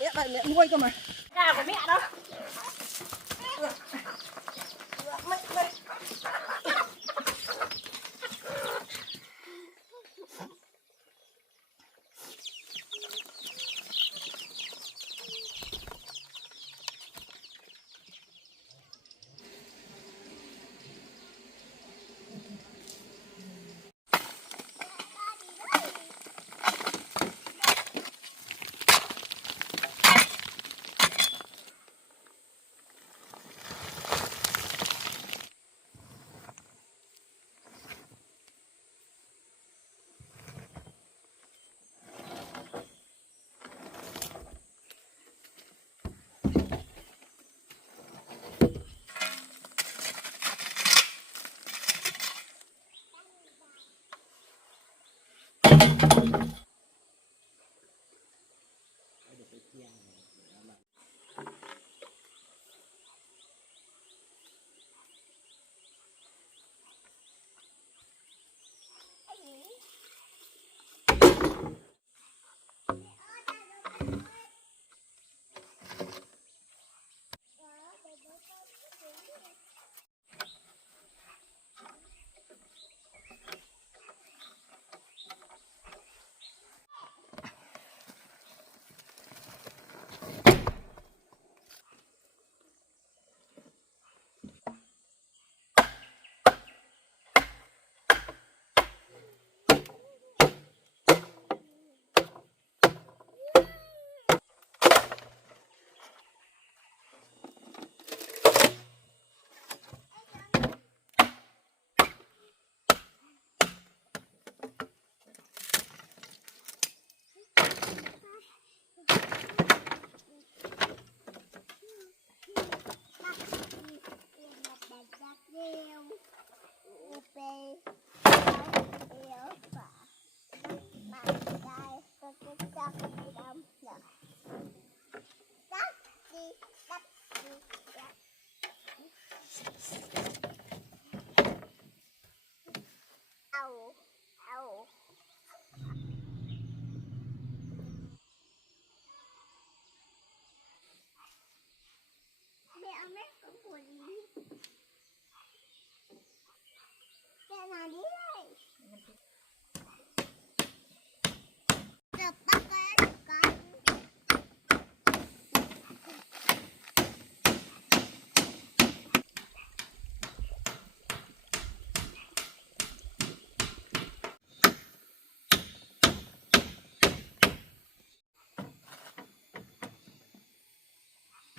mẹ này mẹ nuôi cơ mà gà của mẹ đó.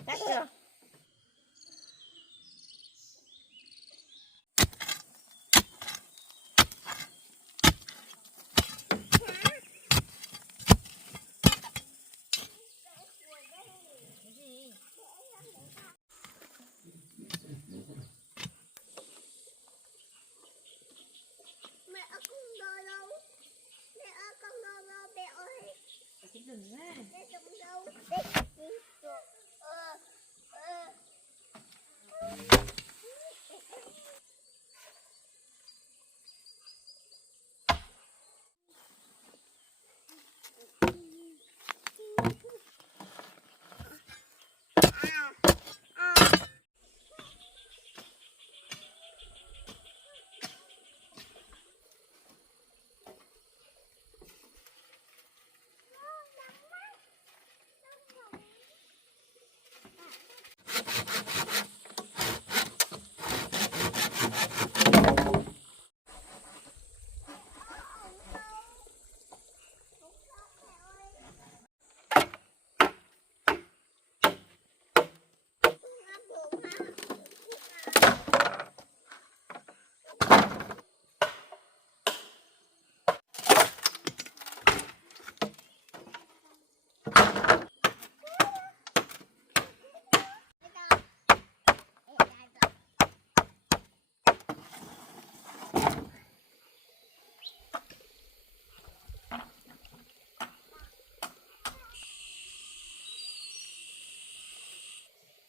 Chắc chưa? Đừng á.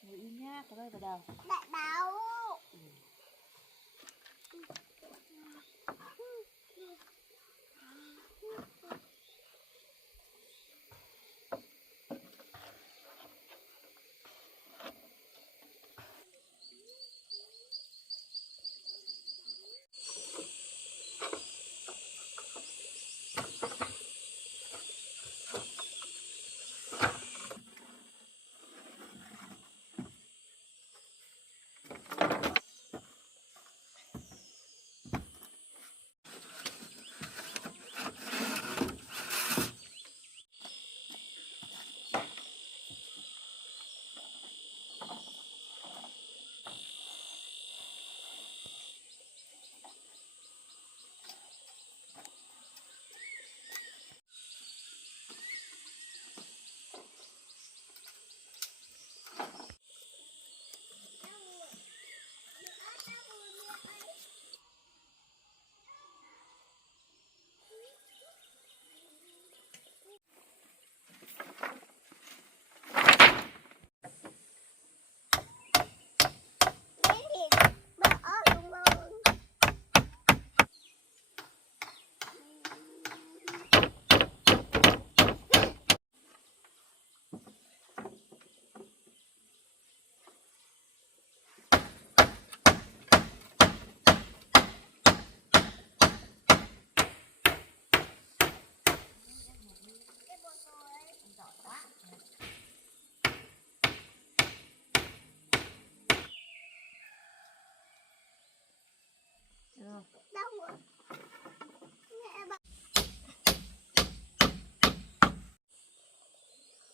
Ngồi im nhá, có rơi vào đầu. Đại báo.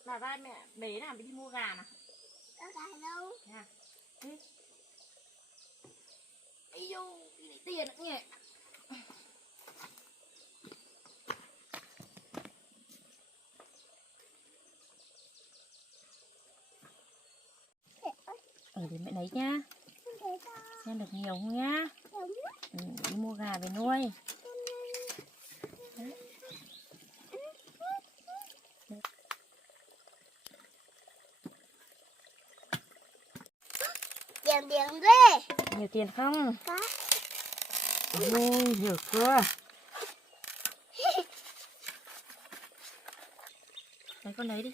bà ra mẹ bế nào đi mua gà nè. Có gà đâu? Nè. Ây dô, đi lấy tiền nữa nhỉ. Thì mẹ lấy nhá. Xem được nhiều không nhá. Đi mua gà về nuôi. Tiền tiền ghê. Nhiều tiền không? Có. Ôi, nhiều cơ. Lấy con lấy đi.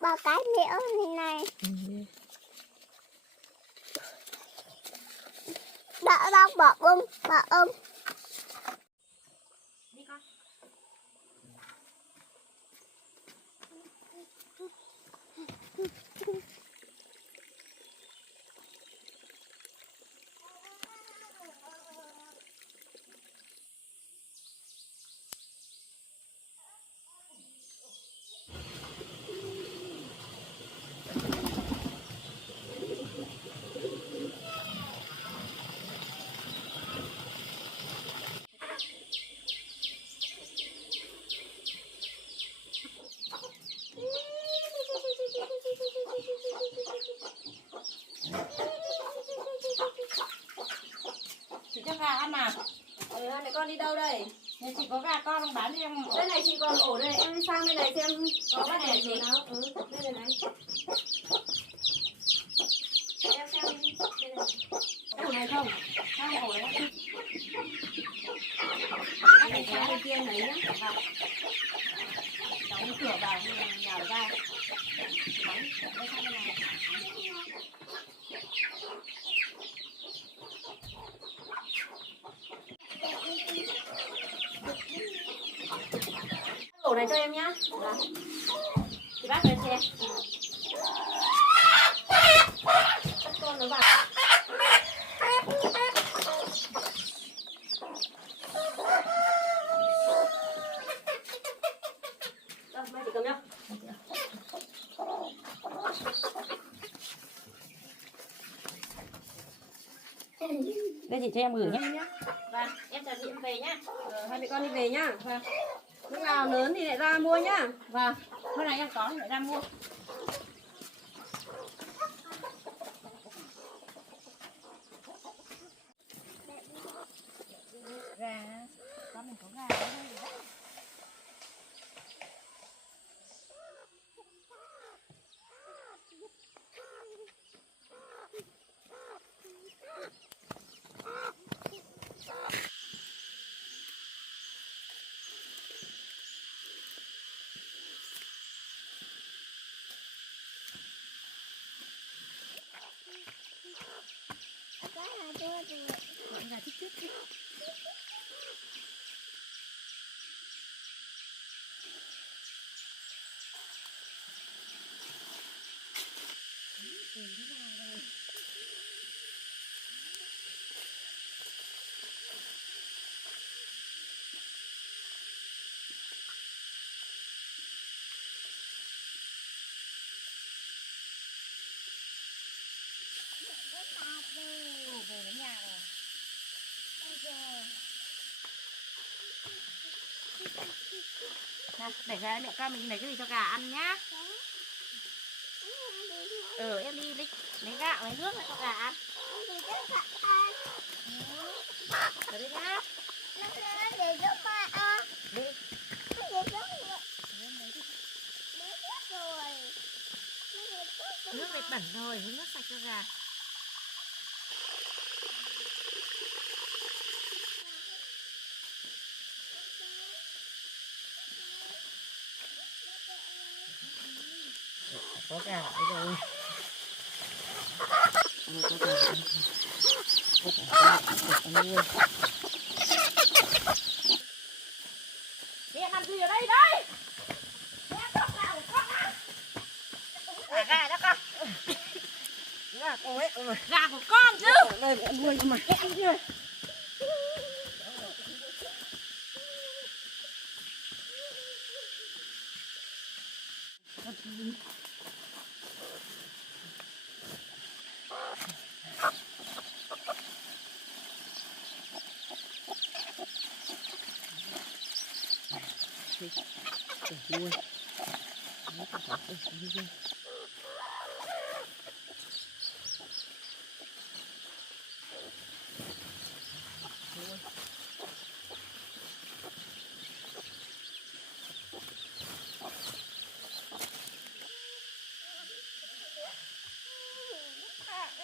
Bao cái nữa này này. Đỡ đâu bỏ ôm. Đi con. Chị cho gà ăn nào. Này con đi đâu đây? Nhà chị có gà con không bán đi em. Đây này chị còn ổ đây, em sang bên này xem có bắt đẻ gì nào. Đây này này. Em xem đi. Đây này. Ổ này không? Sao ổ đấy? Các bạn sang bên kia lấy nhá. Đóng cửa vào nhào ra. Đây sang bên này. Ổ này cho em nhá. Dạ. Chị bác về xe. Các con nó vào. Đâu, mai chị cầm nhá. Đây chị cho em gửi nhé. Vâng, em chào chị, em về nhá. Hai mẹ con đi về nhá. Vâng. Lúc nào lớn thì lại ra mua nhá. Vâng. Hôm nay em có thì lại ra mua. Gà. Con mình có gà ở đây rồi đấy. Gọi gà thích thích. Về đến nhà rồi. Nào, để ra mẹ con mình lấy cái gì cho gà ăn nhá. Em đi lấy gạo, lấy nước lại cho gà ăn. Ở đây nhá. Để giúp mai ăn. Đi. Nước này bẩn rồi, lấy nước sạch cho gà. Có gà ở đây. Em ăn gì ở đây đây? Gà đó con. Gà của mẹ. Gà của con chứ. Đây mẹ nuôi mà. Em chưa. ui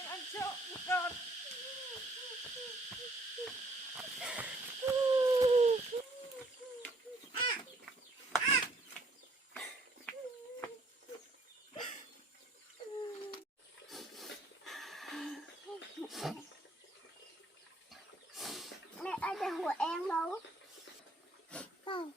Ăn trộm con. Mẹ ơi, đừng của em đâu. Không.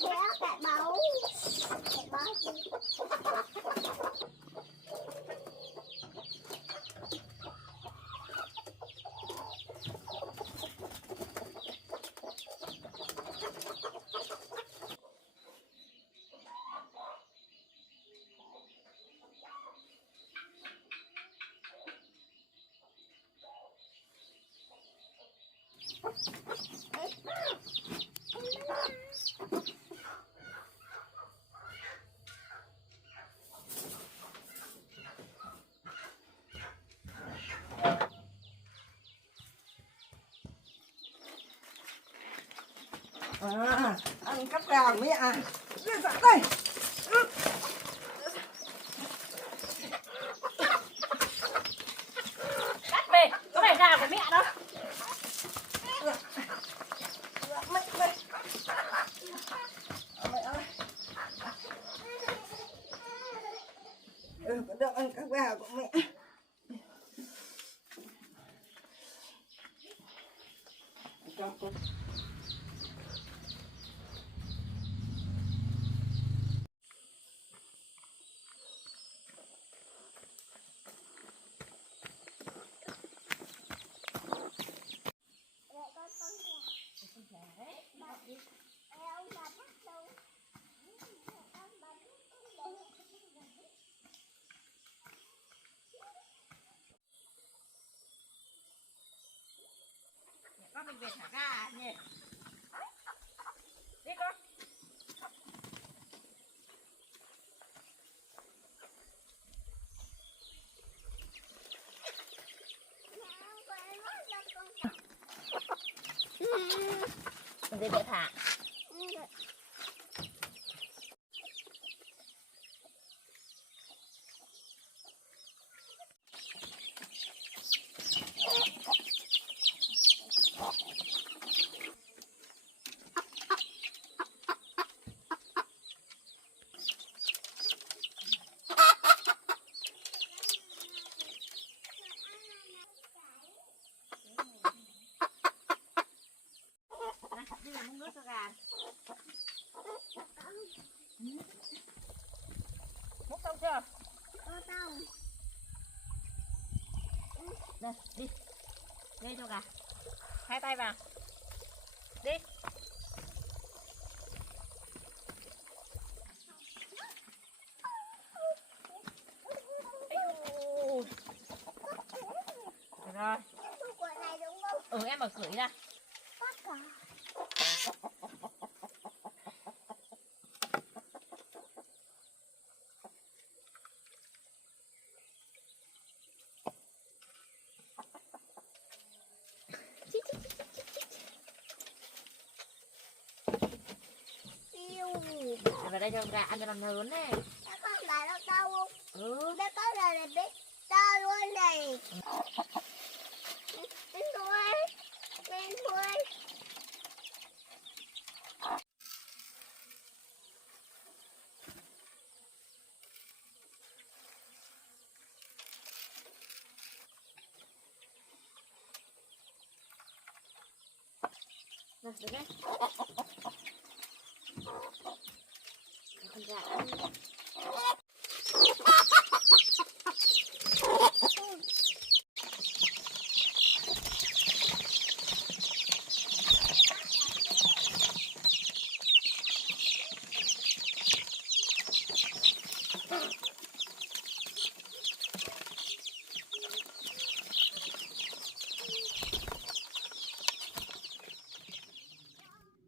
Kéo cái báu. Cái báu gì? À, ăn cắp gà của mẹ à. Lên dọn đây. cắt về có phải gà của mẹ đâu. Mẹ ơi. Mẹ ơi. Có được ăn cắp gà của mẹ. Cho con. Con mình về thả gà nhỉ. Đi con. Mình về thả. Đi làm nước cho gà. Đây, đi. Đây cho cả. Hai tay vào. Đi. Được rồi. Của này đúng không? Ừ, em mở cửa ra. Bắt cả. Để vào đây cho gà ăn cho nó lớn này. Đã có là nó đau không? Ừ. Đã có là biết đau luôn này. Đến thôi. Đến thôi. Rồi, được đấy. Con gà ăn.